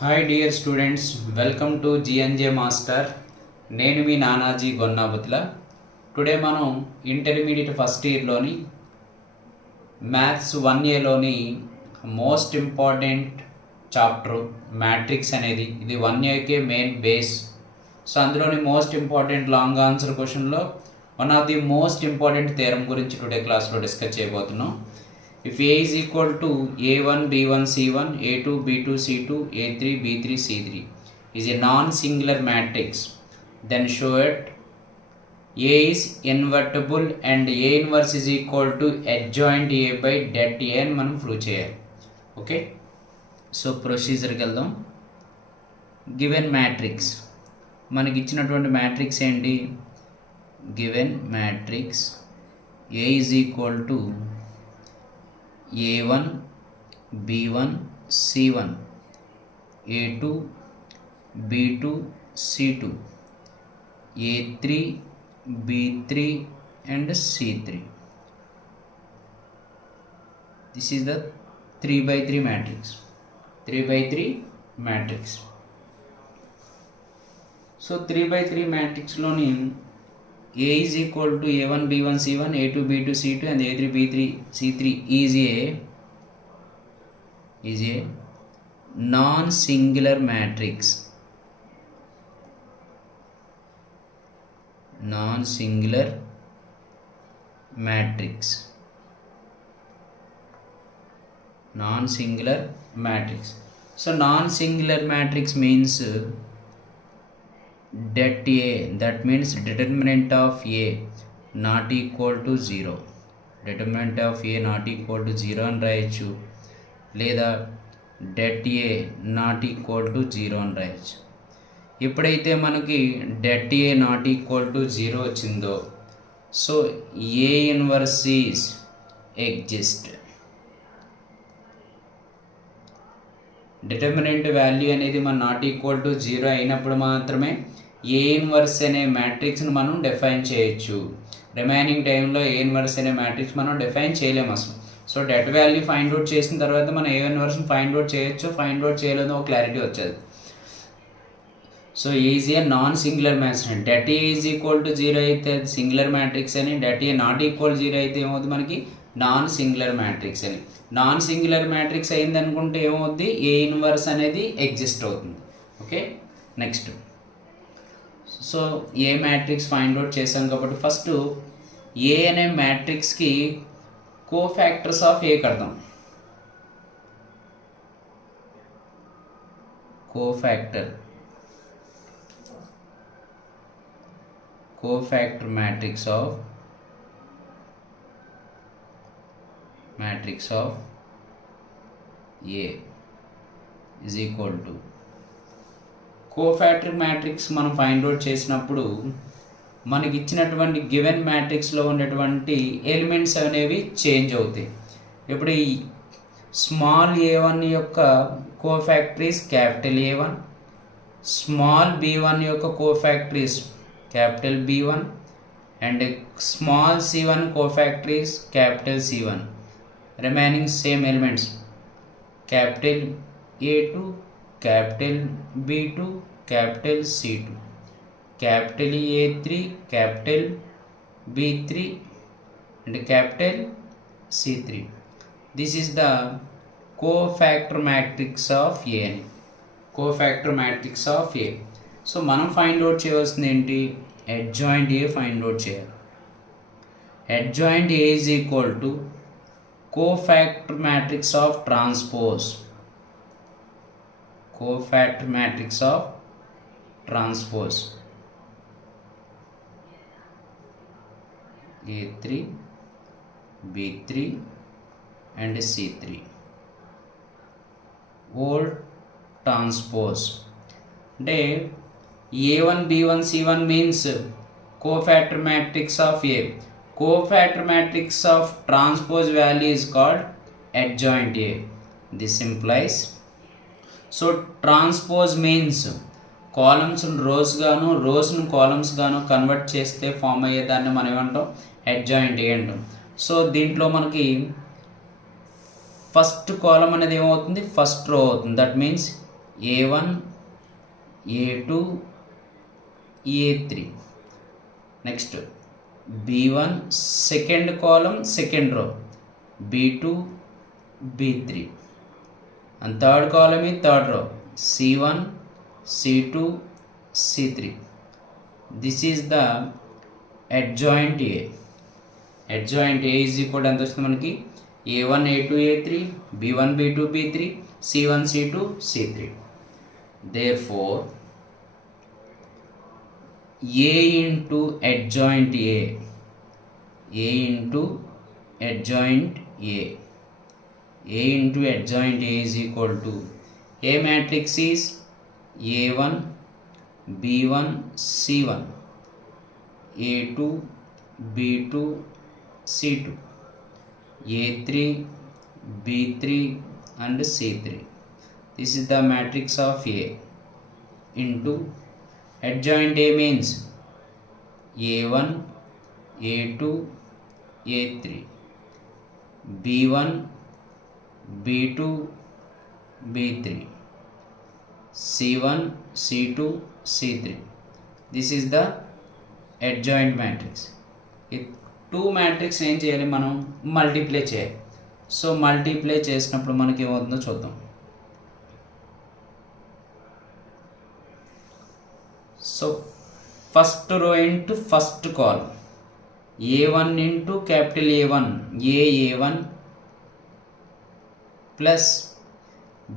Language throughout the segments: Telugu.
Hi dear students, welcome to GNJ master. నేను మీ నానాజీ గొన్నాబుత్ల. టుడే మనం ఇంటర్మీడియట్ ఫస్ట్ ఇయర్లోని మ్యాథ్స్ 1Aలోని మోస్ట్ ఇంపార్టెంట్ చాప్టర్ మ్యాట్రిక్స్ అనేది. ఇది 1Aకే మెయిన్ బేస్. సో అందులోని మోస్ట్ ఇంపార్టెంట్ లాంగ్ ఆన్సర్ క్వశ్చన్లో one of the most important theorem గురించి టుడే క్లాస్లో డిస్కస్ చేయబోతున్నాం. If A is equal to A1, B1, C1, A2, B2, C2, A3, B3, C3 is a non-singular matrix, then show it A is invertible and A inverse is equal to adjoint A by det A అని మనం ప్రూవ్ చేయాలి. ఓకే, సో ప్రొసీజర్కి వెళ్దాం. గివెన్ మ్యాట్రిక్స్, మనకి ఇచ్చినటువంటి మ్యాట్రిక్స్ ఏంటి? Given matrix A is equal to A1, B1, C1, A2, B2, C2, A3, B3 and C3. This is the 3x3 matrix. 3x3 matrix. So 3x3 matrix loni A is equal to A1, B1, C1, A2, B2, C2 and A3, B3, C3 is a non-singular matrix. Non-singular matrix. Non-singular matrix. So non-singular matrix means det A, that means determinant of A not equal to 0. Determinant of A not equal to 0 అని రాయొచ్చు, లేదా det A not equal to 0 అని రాయొచ్చు. ఎప్పుడైతే మనకి det A not equal to 0 వచ్చిందో, so A inverse is exist. Determinant value అనేది మన నాట్ ఈక్వల్ టు 0 అయినప్పుడు మాత్రమే ఏ ఇన్వర్స్ అనే మ్యాట్రిక్స్ని మనం డిఫైన్ చేయొచ్చు. రిమైనింగ్ టైంలో ఏ ఇన్వర్స్ అనే మ్యాట్రిక్స్ మనం డిఫైన్ చేయలేము అసలు. So det value find out చేసిన తర్వాత మనం ఏ ఇన్వర్స్ని ఫైండ్ అవుట్ చేయొచ్చు, ఫైండ్ అవుట్ చేయలేదో ఒక క్లారిటీ వచ్చేది. So is a non singular matrix. Det A is equal to 0 అయితే అది సింగులర్ మ్యాట్రిక్స్ అని, డెట్ ఏ నాట్ ఈక్వల్ 0 అయితే ఏమవుతుంది మనకి నాన్ సింగులర్ మ్యాట్రిక్స్ అని. నాన్ సింగులర్ మ్యాట్రిక్స్ అయింది అనుకుంటే ఏమవుద్ది, ఏ ఇన్వర్స్ అనేది ఎగ్జిస్ట్ అవుతుంది. ఓకే, నెక్స్ట్ సో ఏ మ్యాట్రిక్స్ ఫైండ్ అవుట్ చేసాం కాబట్టి ఫస్ట్ ఏ అనే మ్యాట్రిక్స్కి కోఫ్యాక్టర్స్ ఆఫ్ ఏ కడదాం. Cofactor matrix of A is equal to cofactor matrix మనం ఫైండ్ అవుట్ చేసినప్పుడు మనకి ఇచ్చినటువంటి గివెన్ మ్యాట్రిక్స్లో ఉన్నటువంటి ఎలిమెంట్స్ అనేవి చేంజ్ అవుతాయి. ఇప్పుడు ఈ స్మాల్ a1 యొక్క కోఫ్యాక్టరీస్ క్యాపిటల్ A1, స్మాల్ b1 యొక్క కోఫ్యాక్టరీస్ క్యాపిటల్ B1 అండ్ స్మాల్ c1 కోఫ్యాక్టరీస్ capital C1. Remaining same elements capital A2, capital B2, capital C2, capital A3, capital B3 and capital C3. This is the cofactor matrix of A అని. Cofactor matrix of A. So మనం ఫైండ్ అవుట్ చేయవలసింది ఏంటి? అడ్జాయింట్ ఏ ఫైండ్ అవుట్ చేయాలి. Adjoint A is equal to cofactor matrix of transpose. Cofactor matrix of transpose A3, B3 and C3. Whole transpose అంటే A1, B1, C1 means cofactor matrix of A. Cofactor matrix of transpose value is called adjoint A. This implies, so transpose means columns rows గాను రోస్ను కాలమ్స్ గాను కన్వర్ట్ చేస్తే ఫామ్ అయ్యేదాన్ని మనం ఏమంటాం? అడ్జాయింట్ ఏ అంటాం. సో దీంట్లో మనకి ఫస్ట్ కాలం అనేది ఏమవుతుంది, ఫస్ట్ రో అవుతుంది. That means A1, A2, A3. Next B1 second column second row, B2, B3, and third column is third row, C1, C2, C3. This is the adjoint A. Adjoint A is equal to ఎంత వస్తుంది మనకి A1, A2, A3, B1, B2, B3, C1, C2, C3. Therefore A into adjoint A into adjoint A into adjoint A is equal to A matrix is A1, B1, C1, A2, B2, C2, A3, B3 and C3. This is the matrix of A into adjoint A means A1, A2, A3, B1, B2, B3, C1, C2, C3. This is the adjoint matrix. ఈ టూ మ్యాట్రిక్స్ ఏం చేయాలి, మనం మల్టిప్లై చేయాలి. సో మల్టిప్లై చేసినప్పుడు మనకి ఏమవుతుందో చూద్దాం. So first row into first column, A1 into capital A1 A1 plus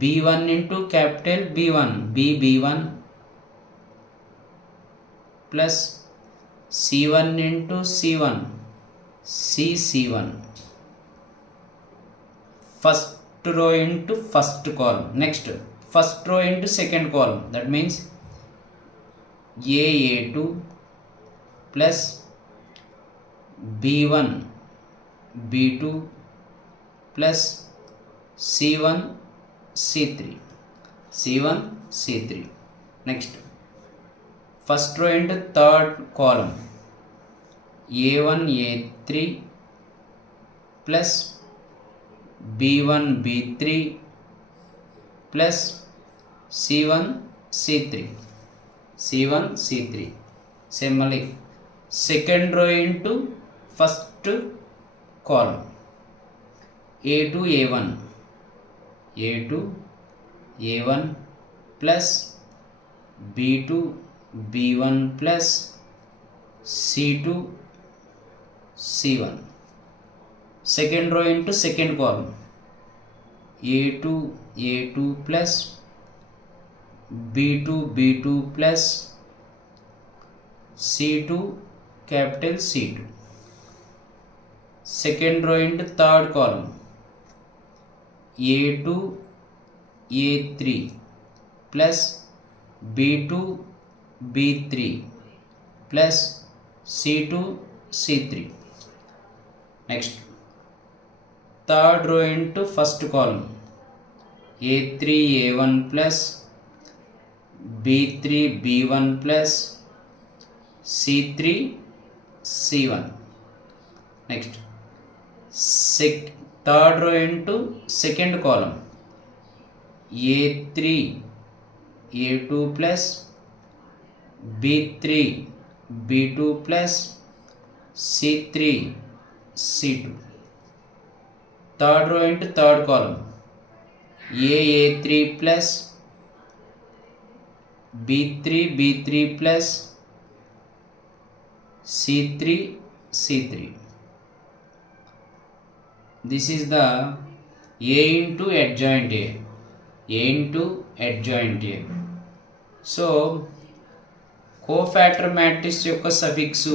B1 into capital B1 B1 plus C1 into C1 C1. First row into first column. Next first row into second column, that means A2 plus B1 B2 plus C1 C3. Next first row into third column, A1 A3 plus B1 B3 plus C1 C3. Same మళ్ళీ second row into first column, A2 A1 plus B2 B1 plus C2 C1. Second row into second column, A2 plus B2 plus C2 capital C2. Second row into third column, A2 A3 plus B2 B3 plus C2 C3. Next third row into first column, A3 A1 plus B3 B1 plus C3 C1. Next third row into second column, A3 A2 plus B3 B2 plus C3 C2. Third row into third column, A3 plus B3 plus C3 C3. This is the A into adjoint A into adjoint A. So cofactor matrix యొక్క సఫిక్స్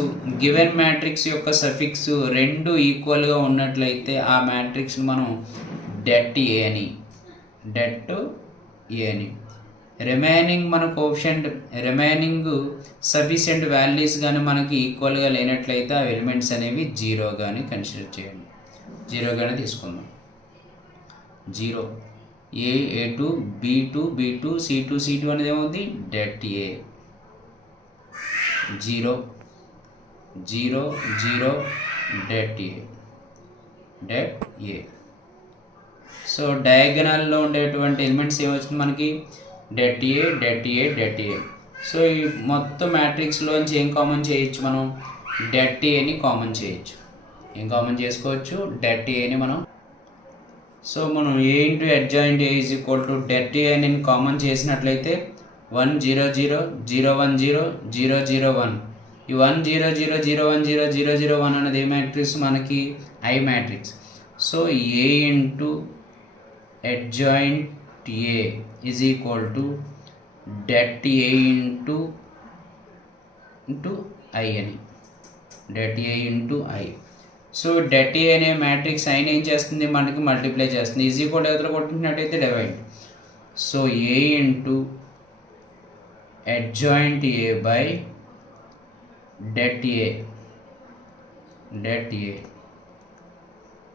గివెన్ మ్యాట్రిక్స్ యొక్క సఫిక్స్ రెండు ఈక్వల్గా ఉన్నట్లయితే ఆ మ్యాట్రిక్స్ని మనం డెట్ ఏ అని, రిమైనింగ్ మన కోఎఫిషియంట్ రిమైనింగ్ సఫిషియంట్ వాల్యూస్ కానీ మనకి ఈక్వల్గా లేనట్లయితే ఆ ఎలిమెంట్స్ అనేవి జీరో కానీ కన్సిడర్ చేయండి, జీరోగానే తీసుకుందాం. 0 A2 B2 C2 అనేది ఏమవుతుంది, det A. 0 det A. So డయాగనల్లో ఉండేటువంటి ఎలిమెంట్స్ ఏమొచ్చింది మనకి, det A det A det A. So ఈ మొత్తం మ్యాట్రిక్స్లోంచి ఏం కామన్ చేయొచ్చు మనం? డెట్ ఏని కామన్ చేయొచ్చు. ఏం కామన్ చేసుకోవచ్చు? డెట్ ఏని మనం. సో మనం A into adjoint A is equal to det A అని కామన్ చేసినట్లయితే 1 0 0 0 1 0 0 0 1. ఈ 1 0 0 0 1 0 0 0 1 అనేది ఏ మ్యాట్రిక్స్ మనకి? I matrix. So A into adjoint A is equal to det A into I అని. Det A into I. So det A అనే మ్యాట్రిక్స్ ఐని ఏం చేస్తుంది? మనకి మల్టిప్లై చేస్తుంది. ఈజ్ ఈక్వల్ ఎదురు కొట్టినట్టయితే divide. So A into adjoint A by det A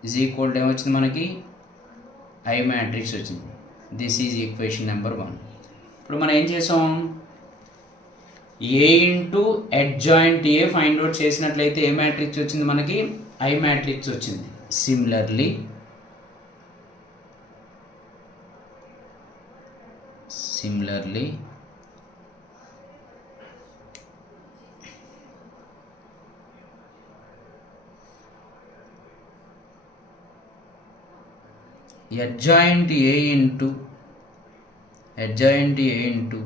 is equal to ఏమొచ్చింది మనకి? ఐ మ్యాట్రిక్స్ వచ్చింది. This is equation number 1. ఇప్పుడు మనం ఏం చేసాం? A into adjoint A find out చేసినట్లయితే ఏ మ్యాట్రిక్స్ వచ్చింది మనకి? ఐ మ్యాట్రిక్స్ వచ్చింది. Similarly adjoint A into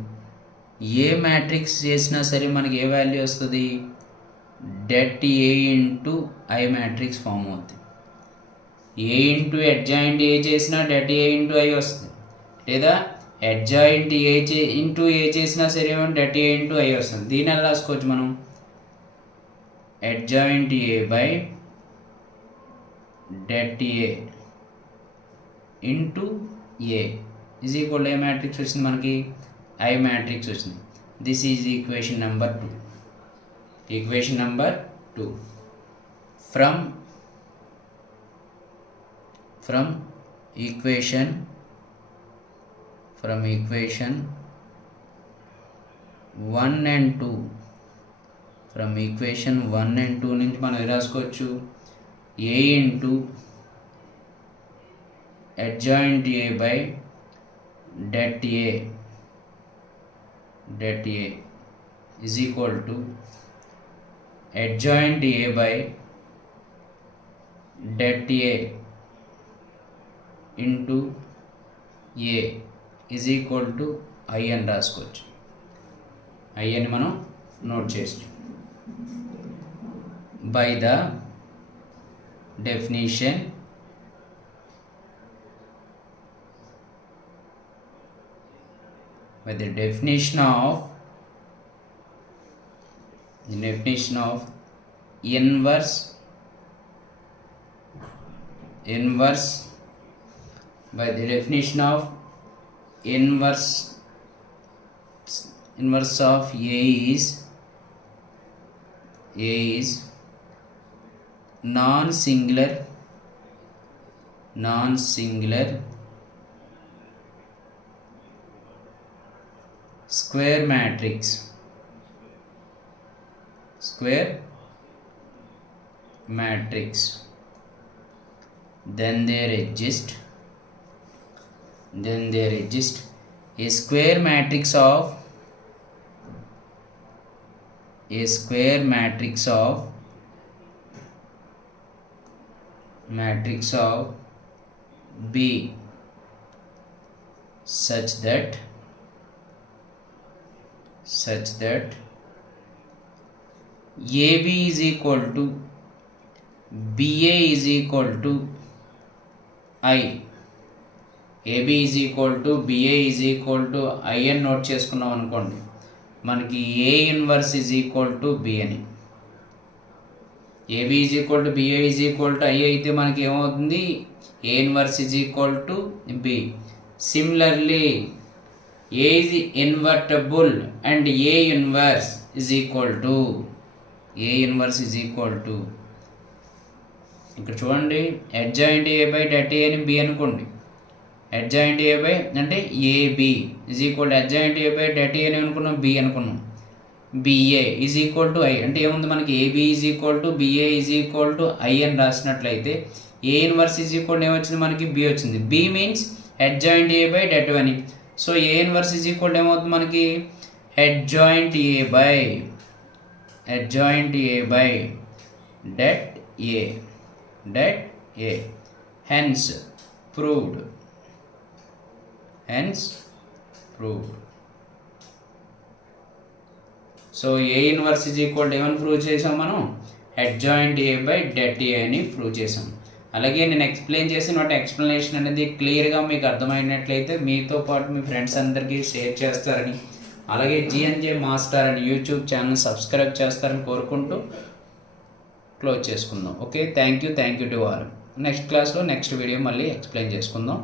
A matrix చేసినా సరే మనకి ఏ వాల్యూ వస్తుంది? Det A into I matrix form అవుతుంది. ఏ ఇంటూ అడ్జాయింట్ ఏ చేసినా డెట్ ఏ ఇంటూ ఐ వస్తుంది. లేదా అడ్జాయింట్ ఏ ఇంటూ ఏ చేసినా సరే ఏమో డెట్ ఏ ఇంటూ ఐ వస్తుంది. దీని ఎలా రాసుకోవచ్చు మనం? Adjoint A by det A into A is equal A matrix వచ్చింది మనకి? ఐ మ్యాట్రిక్స్ వచ్చింది. This is equation number 2. Equation number 2. From equation 1 and 2. From equation 1 and 2 నుంచి మనం రాసుకోవచ్చు ఏ into adjoint A by det A is equal to adjoint A by det A into A is equal to I అని రాసుకోవచ్చు. I అని మనం నోట్ చేసుకోవచ్చు. By the definition inverse by the definition of inverse of A is non-singular square matrix. Then there exists a square matrix of B such that AB is equal to BA is equal to I. AB is equal to BA is equal to I అని నోట్ చేసుకున్నాం అనుకోండి. మనకి A inverse is equal to B అని. AB is equal to BA is equal to I అయితే మనకి ఏమవుతుంది? A inverse is equal to B. Similarly A is invertible and A inverse is equal to ఇక్కడ చూడండి adjoint A by det A అని B అనుకోండి. adjoint A by అంటే AB is equal to adjoint A by det A అని అనుకున్నాం, B అనుకున్నాం. BA is equal to I అంటే ఏముంది మనకి? AB is equal to BA is equal to I అని రాసినట్లయితే A inverse is equal to ఏమొచ్చింది మనకి? B వచ్చింది. B means adjoint A by det అని. So A inverse is equal ఏమవుతుంది మనకి adjoint A by det A hence proved so A inverse is equal ఏమని ప్రూవ్ చేసాం మనం adjoint A by det A అని ప్రూవ్ చేసాం. అలాగే నేను ఎక్స్ప్లెయిన్ చేసిన వాటి ఎక్స్ప్లెనేషన్ అనేది క్లియర్గా మీకు అర్థమైనట్లయితే మీతో పాటు మీ ఫ్రెండ్స్ అందరికీ షేర్ చేస్తారని, అలాగే జిఎన్జే మాస్టర్ అని యూట్యూబ్ ఛానల్ సబ్స్క్రైబ్ చేస్తారని కోరుకుంటూ క్లోజ్ చేసుకుందాం. Okay, thank you to all. Next క్లాస్లో నెక్స్ట్ వీడియో మళ్ళీ ఎక్స్ప్లెయిన్ చేసుకుందాం.